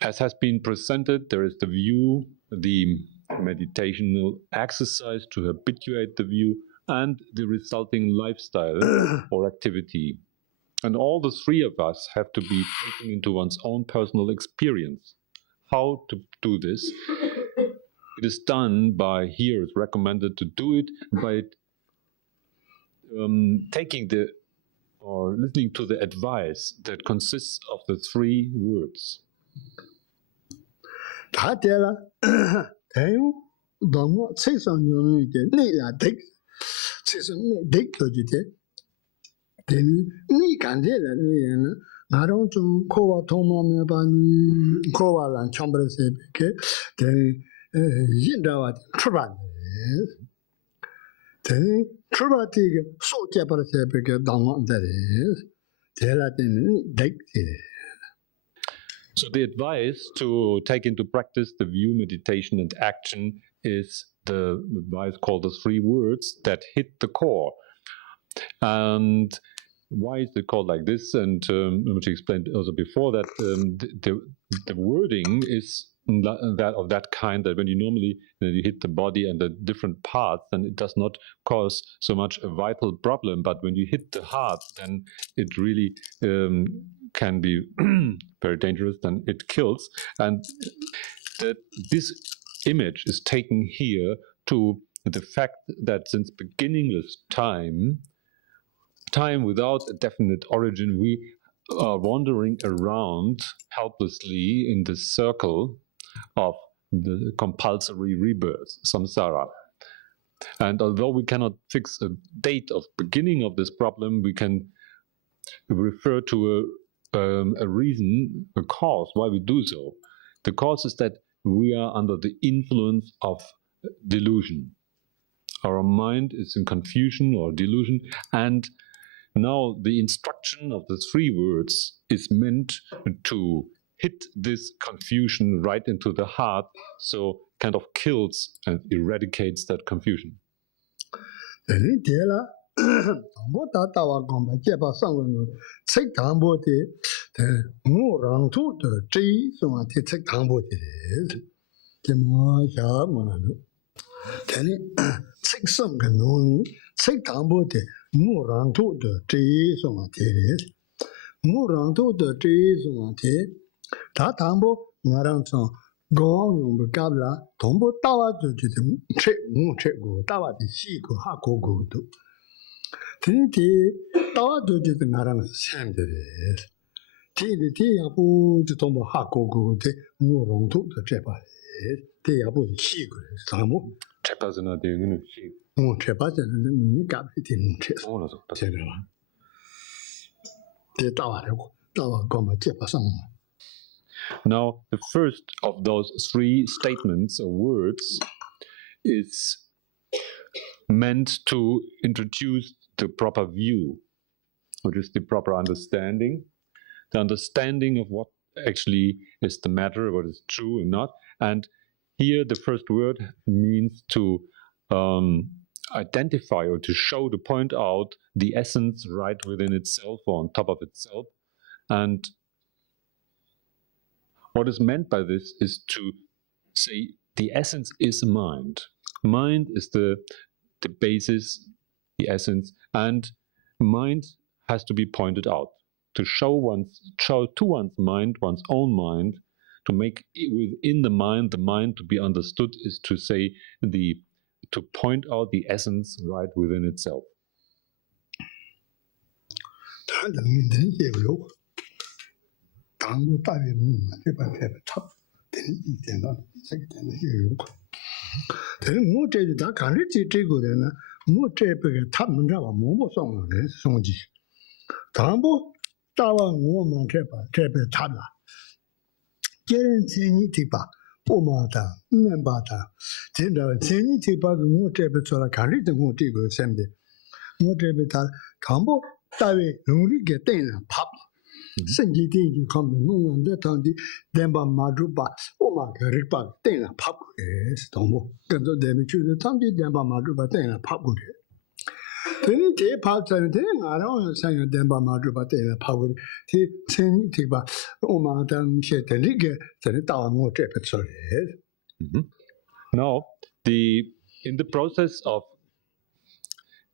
As has been presented, there is the view, the meditational exercise to habituate the view, and the resulting lifestyle or activity. And all the three of us have to be taken into one's own personal experience. How to do this? It is done by, here it's recommended to do it by taking the, or listening to the advice that consists of the three words. So the advice to take into practice the view, meditation, and action is the advice called the three words that hit the core. And why is it called like this? And which I explained also before that the wording is that of that kind that when you normally you hit the body and the different parts, then it does not cause so much a vital problem. But when you hit the heart, then it really can be very dangerous. Then it kills. And this image is taken here to the fact that since beginningless time without a definite origin, we are wandering around helplessly in the circle of the compulsory rebirth, samsara. And although we cannot fix a date of beginning of this problem, we can refer to a reason, a cause why we do so. The cause is that we are under the influence of delusion. Our mind is in confusion or delusion, and now the instruction of the three words is meant to hit this confusion right into the heart, so kind of kills and eradicates that confusion. Now, the first of those three statements or words is meant to introduce the proper view, which is the proper understanding, the understanding of what actually is the matter, what is true and not. And here the first word means to identify or to show, to point out the essence right within itself or on top of itself. And what is meant by this is to say the essence is mind. Mind is the basis, the essence, and mind has to be pointed out. To show to one's mind, one's own mind, to make within the mind to be understood is to say to point out the essence right within itself. Then they part and then I don't say a demba madra, but they power. Tiba, Omadan shed the ligger, then down more episode. Now, in the process of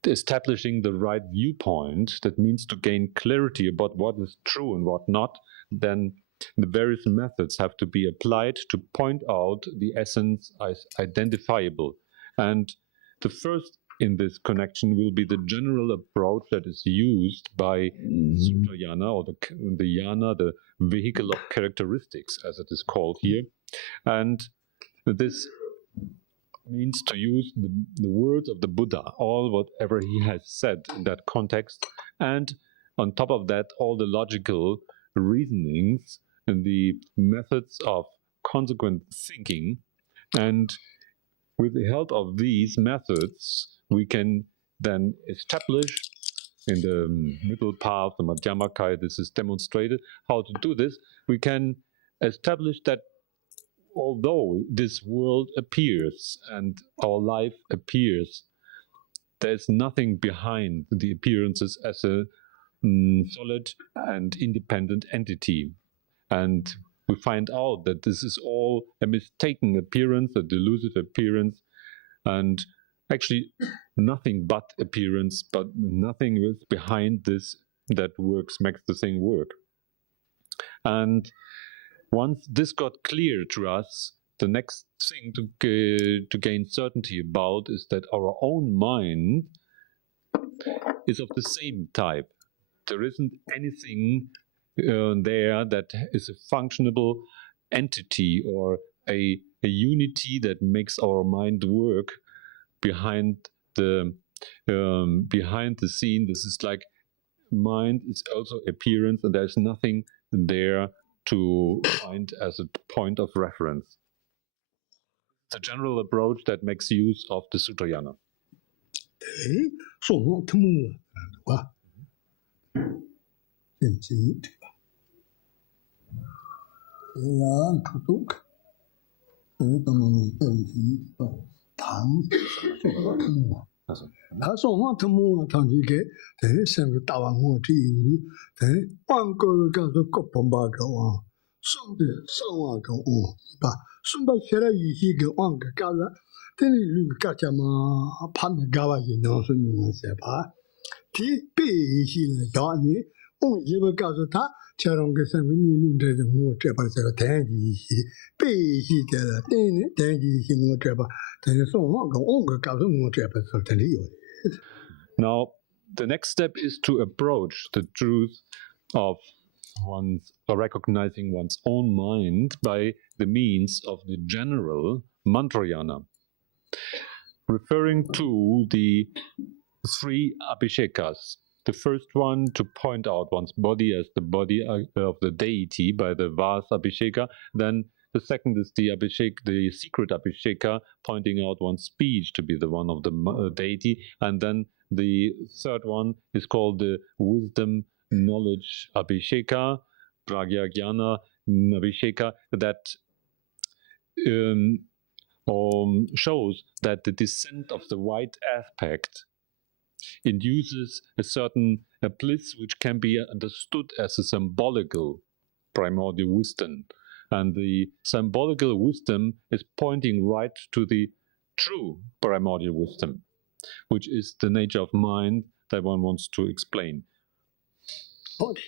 establishing the right viewpoint, that means to gain clarity about what is true and what not, then the various methods have to be applied to point out the essence as identifiable. And the first in this connection will be the general approach that is used by Sutrayana, or the yana, the vehicle of characteristics, as it is called here. And this means to use the words of the Buddha, all whatever he has said in that context, and on top of that, all the logical reasonings and the methods of consequent thinking. And with the help of these methods, we can then establish in the middle path, the Madhyamaka, this is demonstrated, how to do this. We can establish that although this world appears and our life appears, there's nothing behind the appearances as a solid and independent entity. And we find out that this is all a mistaken appearance, a delusive appearance, and actually nothing but appearance, but nothing is behind this that makes the thing work. And once this got clear to us, the next thing to gain certainty about is that our own mind is of the same type. There isn't anything there that is a functionable entity or a unity that makes our mind work behind the scene. This is like mind is also appearance, and there's nothing there to find as a point of reference. It's a general approach that makes use of the Sutrayana. That's all want to move on you get, then send the tower more to you, then one girl got the copomba go on. Someone go on, but somebody said you go on the gala, then you got your Pamagawa, you know, so you want to say, T. P. He Johnny, oh, you will got the top. Charong is a mini the more trouble as a tangy. Pay he did a thing, tangy he more trouble. Then it's so long go on, got more trouble, certainly. Now, the next step is to approach the truth of recognizing one's own mind by the means of the general Mantrayana, referring to the 3 abhishekas. The first one to point out one's body as the body of the deity by the Vas Abhisheka. Then the second is the Abhishek, the secret Abhisheka, pointing out one's speech to be the one of the deity. And then the third one is called the wisdom knowledge Abhisheka, Pragya Jnana Abhisheka, that shows that the descent of the white aspect induces a certain bliss which can be understood as a symbolical primordial wisdom. And the symbolical wisdom is pointing right to the true primordial wisdom, which is the nature of mind that one wants to explain. Okay.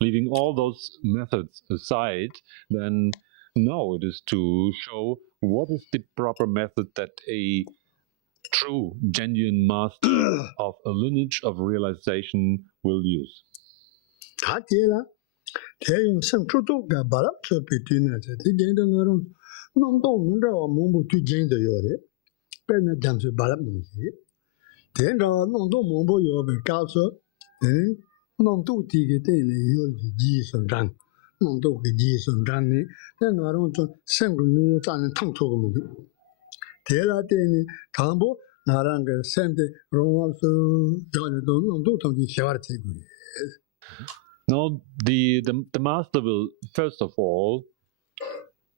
Leaving all those methods aside, then now it is to show what is the proper method that a true, genuine master of a lineage of realization will use. Now, the master will first of all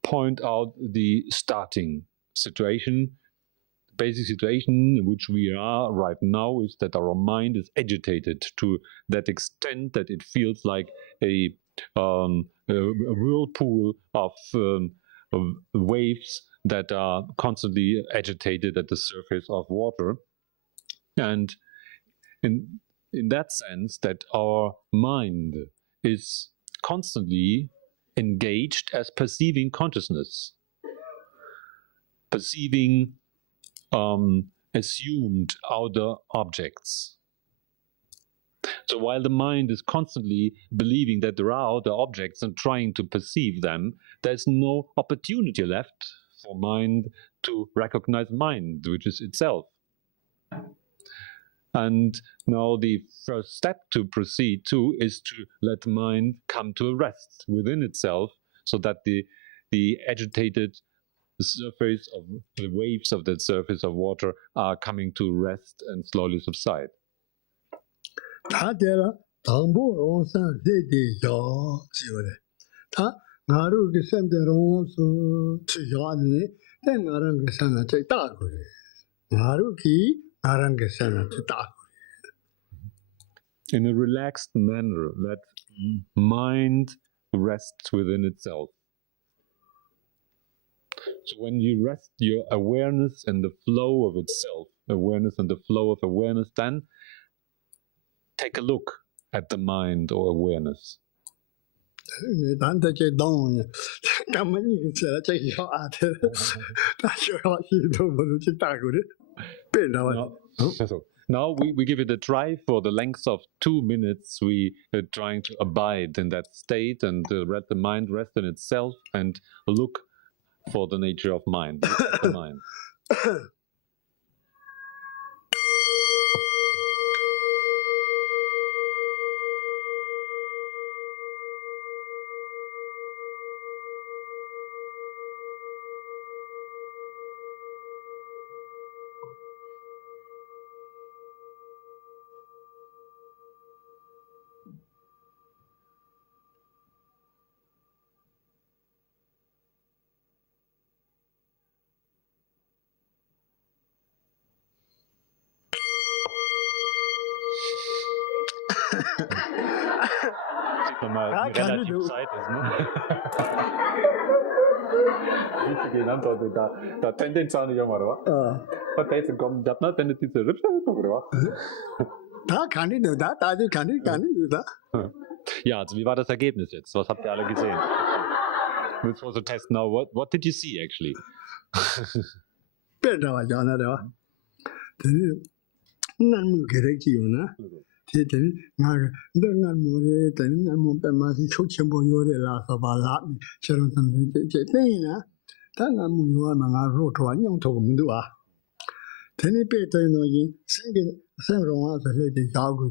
point out the starting situation. The basic situation in which we are right now is that our mind is agitated to that extent that it feels like a whirlpool of waves that are constantly agitated at the surface of water. And in that sense, that our mind is constantly engaged as perceiving consciousness, perceiving assumed outer objects. So while the mind is constantly believing that there are outer objects and trying to perceive them, there's no opportunity left for mind to recognize mind, which is itself. And now the first step to proceed to is to let the mind come to a rest within itself, so that the agitated surface of the waves of that surface of water are coming to rest and slowly subside. In a relaxed manner, that mind rests within itself. So when you rest your awareness in the flow of itself, awareness in the flow of awareness, then take a look at the mind or awareness. Now we give it a try. For the length of 2 minutes, we are trying to abide in that state and let the mind rest in itself and look for the nature of mind. The mind. Relativ Zeit ist, ne? Diese gehen an, da tendenza nicht immer, oder? Was da jetzt kommt, das nicht, wenn es diese Ripse ist, oder? Da kann ich nur, da kann ich nur, da. Ja, also wie war das Ergebnis jetzt? Was habt ihr alle gesehen? This was a test now. What did you see actually? Better was on that, none correct you, na. Then I'm more than I'm on my coaching boy, last of our lap, Sharon, then I'm you and I wrote one young token do. Then it better knowing singing several ones the Yagu,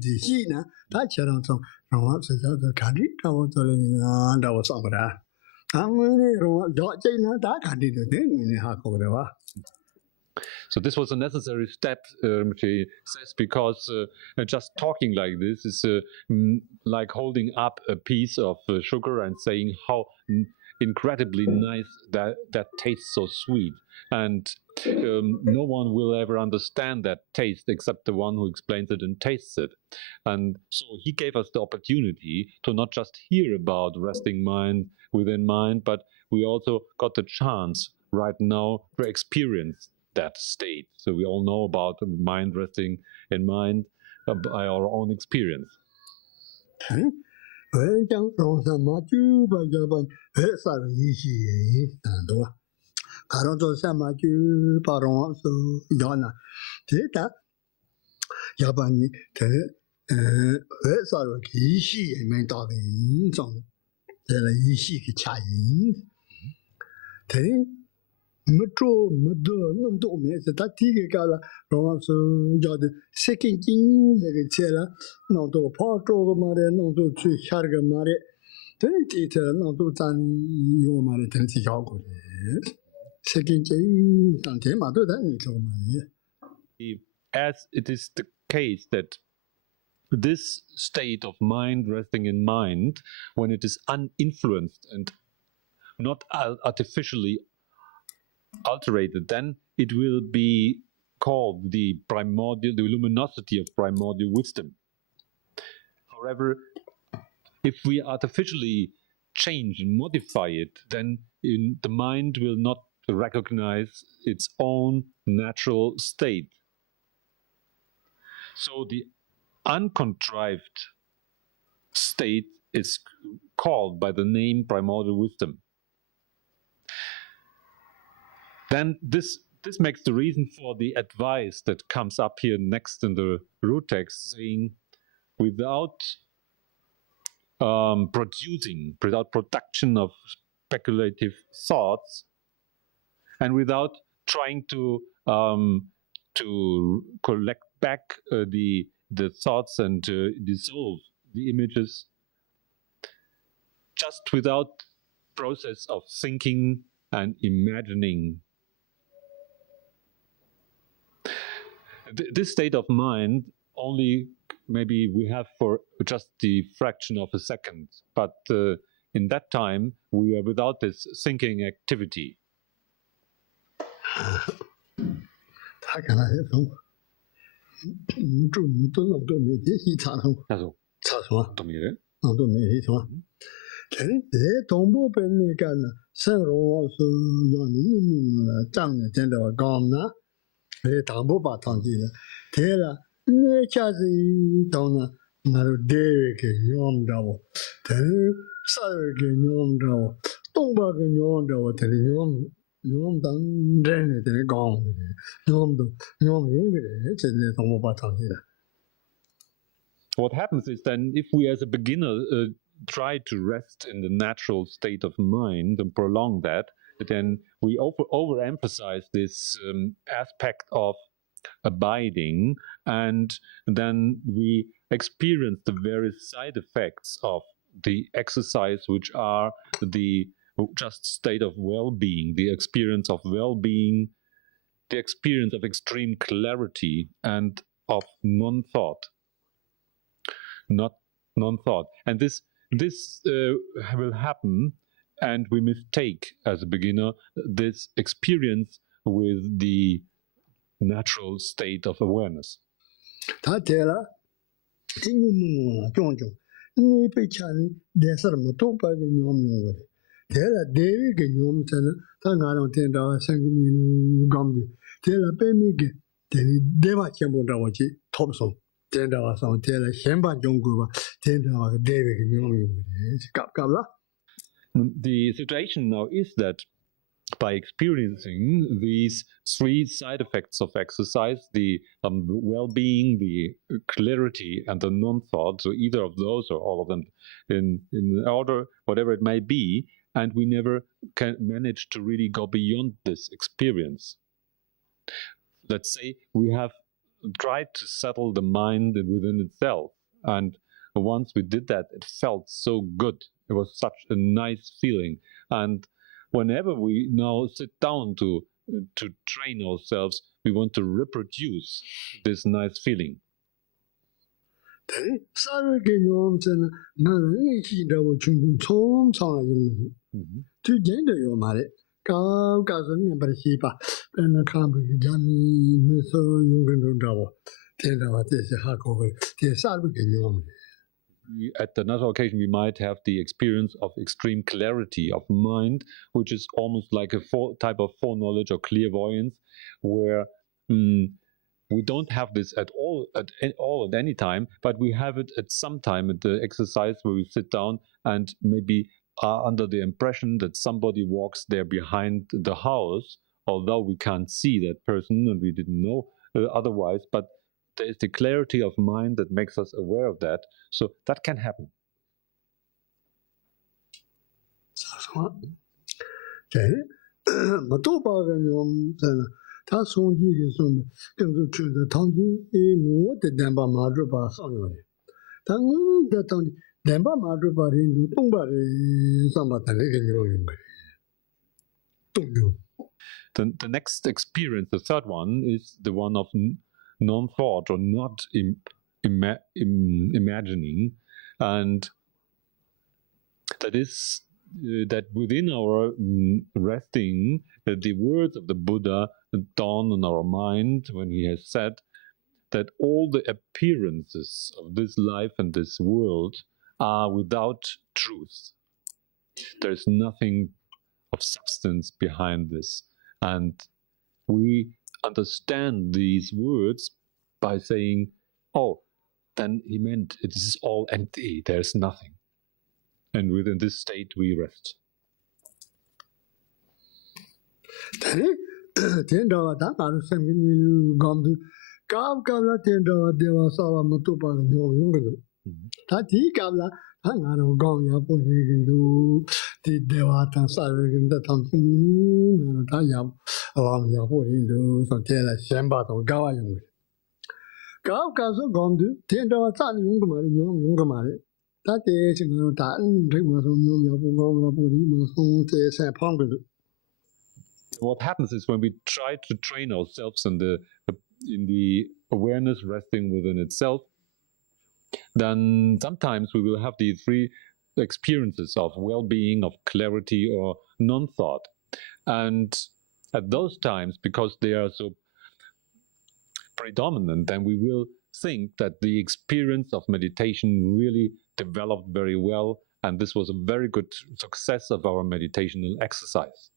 the Hina, that Sharon from once the country, I was and I was over there. I'm really that candy the thing in the Hakova. So this was a necessary step, she says, because just talking like this is like holding up a piece of sugar and saying how incredibly nice that tastes so sweet. And no one will ever understand that taste except the one who explains it and tastes it. And so he gave us the opportunity to not just hear about resting mind within mind, but we also got the chance right now to experience that state. So we all know about mind resting in mind by our own experience. Metro, no do me, that tigger gala, Romanso, the second king, the Chela, no do part over Mare, no do tree Harga Mare, then it no do tan your Mare Tensi Yago. Second king, Tantema, do that. As it is the case that this state of mind resting in mind, when it is uninfluenced and not artificially alterated, then it will be called the luminosity of primordial wisdom. However, if we artificially change and modify it, then the mind will not recognize its own natural state. So the uncontrived state is called by the name primordial wisdom. Then this makes the reason for the advice that comes up here next in the root text, saying, without production of speculative thoughts, and without trying to collect back the thoughts and dissolve the images, just without process of thinking and imagining. This state of mind only maybe we have for just the fraction of a second, but in that time we are without this thinking activity. What happens is then, if we as a beginner try to rest in the natural state of mind and prolong that, then we overemphasize this aspect of abiding, and then we experience the various side effects of the exercise, which are the just state of well-being, the experience of well-being, the experience of extreme clarity and of non-thought. And this will happen, and we mistake as a beginner this experience with the natural state of awareness. The situation now is that by experiencing these three side effects of exercise, the well-being, the clarity, and the non-thought, so either of those or all of them in order, whatever it may be, and we never can manage to really go beyond this experience. Let's say we have tried to settle the mind within itself, and once we did that, it felt so good. It was such a nice feeling, and whenever we now sit down to train ourselves, we want to reproduce this nice feeling. At another occasion, we might have the experience of extreme clarity of mind, which is almost like a type of foreknowledge or clairvoyance, where we don't have this at all at any time, but we have it at some time at the exercise where we sit down and maybe are under the impression that somebody walks there behind the house, although we can't see that person and we didn't know otherwise, but there is the clarity of mind that makes us aware of that. So that can happen. The next experience, the third one, is the one of non-thought or not imagining, and that is that within our resting, the words of the Buddha dawn on our mind when he has said that all the appearances of this life and this world are without truth. There's nothing of substance behind this. And we understand these words by saying, oh, then he meant it is all empty, there's nothing. And within this state we rest. What happens is when we try to train ourselves in the awareness resting within itself, then sometimes we will have these three experiences of well-being, of clarity, or non-thought. And at those times, because they are so predominant, then we will think that the experience of meditation really developed very well, and this was a very good success of our meditational exercise.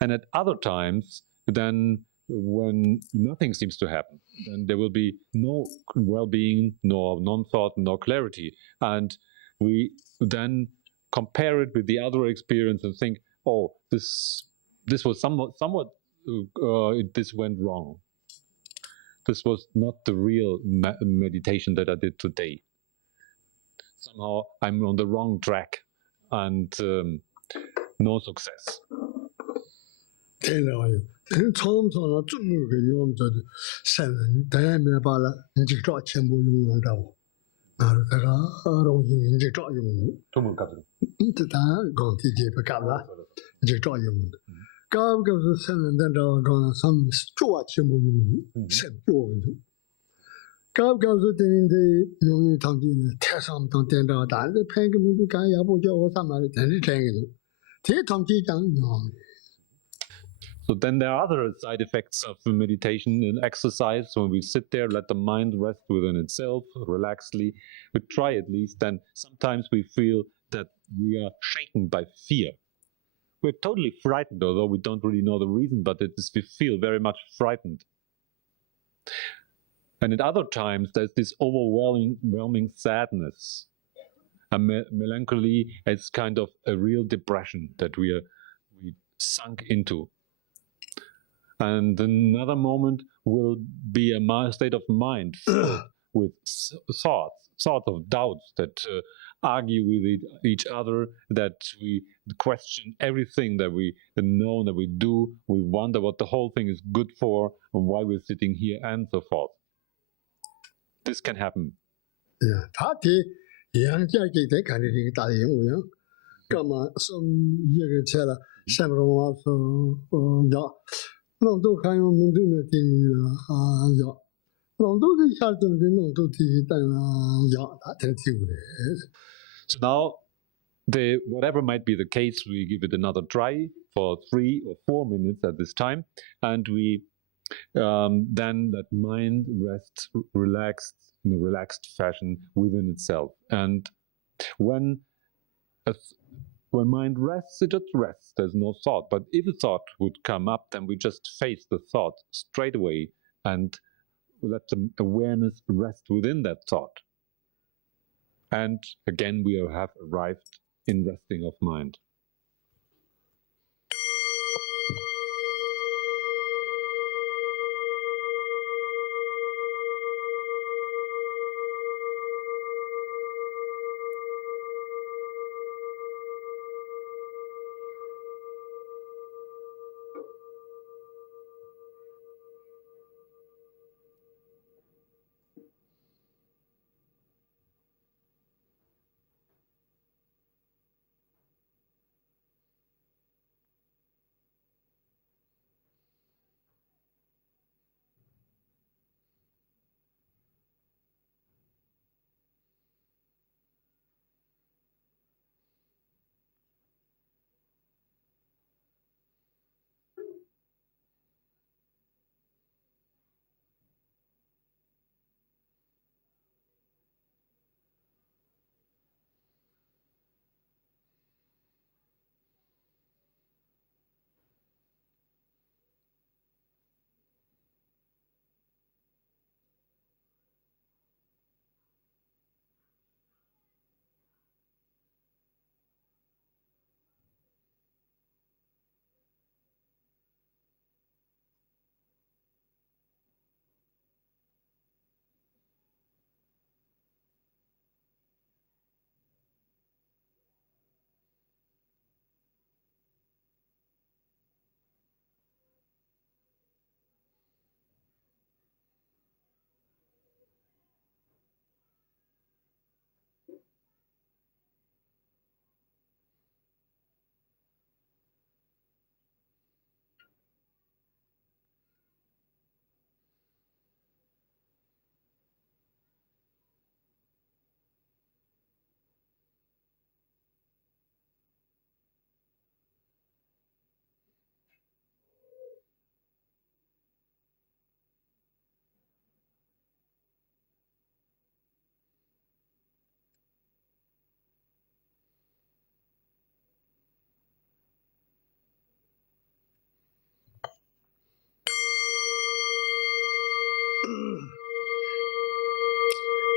And at other times, then when nothing seems to happen, then there will be no well-being, nor non-thought, nor clarity. And we then compare it with the other experience and think, oh, this was somewhat this went wrong. This was not the real meditation that I did today. Somehow I'm on the wrong track, and no success. So then there are other side effects of meditation and exercise. When we sit there, let the mind rest within itself, relaxedly, we try at least, then sometimes we feel that we are shaken by fear. We're totally frightened, although we don't really know the reason, but it is, we feel very much frightened. And at other times, there's this overwhelming sadness. A melancholy is kind of a real depression that we sunk into. And another moment will be a state of mind filled with thoughts of doubts that argue with each other, that we question everything that we know, that we do. We wonder what the whole thing is good for and why we're sitting here, and so forth. This can happen. So now, whatever might be the case, we give it another try for 3 or 4 minutes at this time, and we then that mind rests relaxed in a relaxed fashion within itself. And when mind rests, it just rests. There's no thought. But if a thought would come up, then we just face the thought straight away and let the awareness rest within that thought. And again, we have arrived in resting of mind.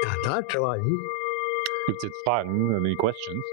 야, 다 들어와요. Gibt es jetzt Fragen, any questions?